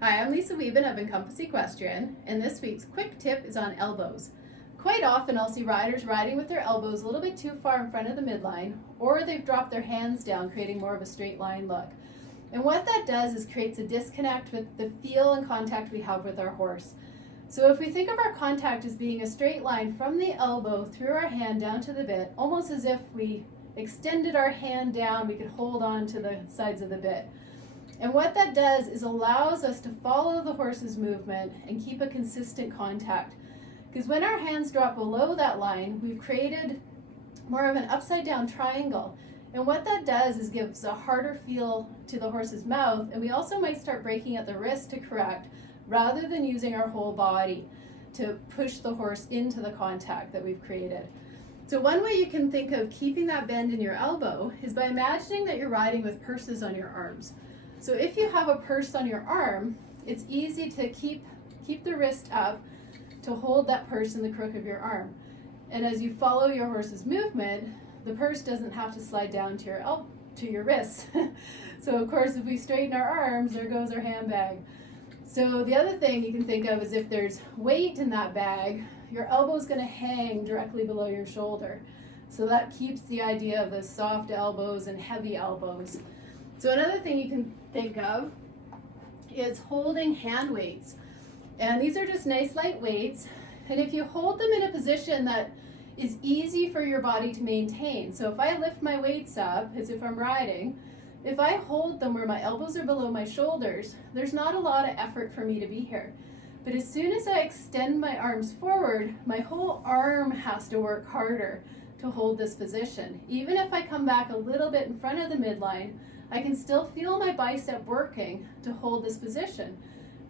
Hi, I'm Lisa Wieben of Encompass Equestrian, and this week's quick tip is on elbows. Quite often I'll see riders riding with their elbows a little bit too far in front of the midline, or they've dropped their hands down, creating more of a straight line look. And what that does is creates a disconnect with the feel and contact we have with our horse. So if we think of our contact as being a straight line from the elbow through our hand down to the bit, almost as if we extended our hand down, we could hold on to the sides of the bit. And what that does is allows us to follow the horse's movement and keep a consistent contact. Because when our hands drop below that line, we've created more of an upside down triangle. And what that does is gives a harder feel to the horse's mouth, and we also might start breaking at the wrist to correct, rather than using our whole body to push the horse into the contact that we've created. So one way you can think of keeping that bend in your elbow is by imagining that you're riding with purses on your arms. So if you have a purse on your arm, it's easy to keep the wrist up to hold that purse in the crook of your arm. And as you follow your horse's movement, the purse doesn't have to slide down to your wrist. So of course, if we straighten our arms, there goes our handbag. So the other thing you can think of is if there's weight in that bag, your elbow is going to hang directly below your shoulder. So that keeps the idea of the soft elbows and heavy elbows. So another thing you can think of is holding hand weights. And these are just nice light weights. And if you hold them in a position that is easy for your body to maintain. So if I lift my weights up as if I'm riding, if I hold them where my elbows are below my shoulders, there's not a lot of effort for me to be here. But as soon as I extend my arms forward, my whole arm has to work harder to hold this position. Even if I come back a little bit in front of the midline, I can still feel my bicep working to hold this position.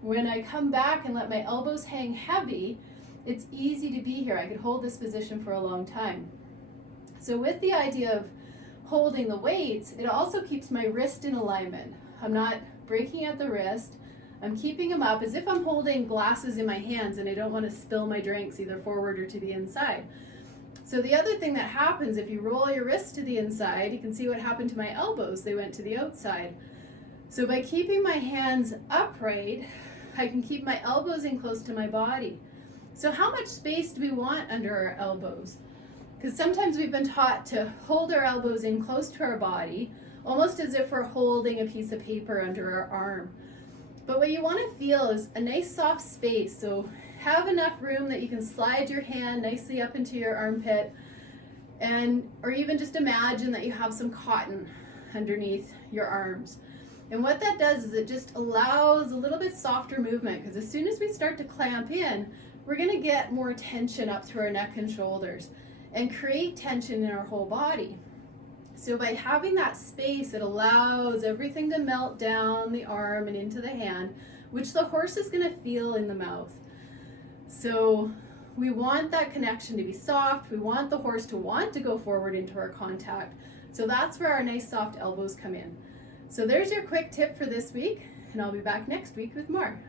When I come back and let my elbows hang heavy, it's easy to be here. I could hold this position for a long time. So with the idea of holding the weights, it also keeps my wrist in alignment. I'm not breaking at the wrist. I'm keeping them up as if I'm holding glasses in my hands and I don't want to spill my drinks either forward or to the inside. So the other thing that happens, if you roll your wrist to the inside, you can see what happened to my elbows. They went to the outside. So by keeping my hands upright, I can keep my elbows in close to my body. So how much space do we want under our elbows? Because sometimes we've been taught to hold our elbows in close to our body, almost as if we're holding a piece of paper under our arm. But what you want to feel is a nice soft space. So have enough room that you can slide your hand nicely up into your armpit, or even just imagine that you have some cotton underneath your arms. And what that does is it just allows a little bit softer movement, because as soon as we start to clamp in, we're going to get more tension up through our neck and shoulders and create tension in our whole body. So by having that space, it allows everything to melt down the arm and into the hand, which the horse is going to feel in the mouth. So we want that connection to be soft. We want the horse to want to go forward into our contact. So that's where our nice soft elbows come in. So there's your quick tip for this week, and I'll be back next week with more.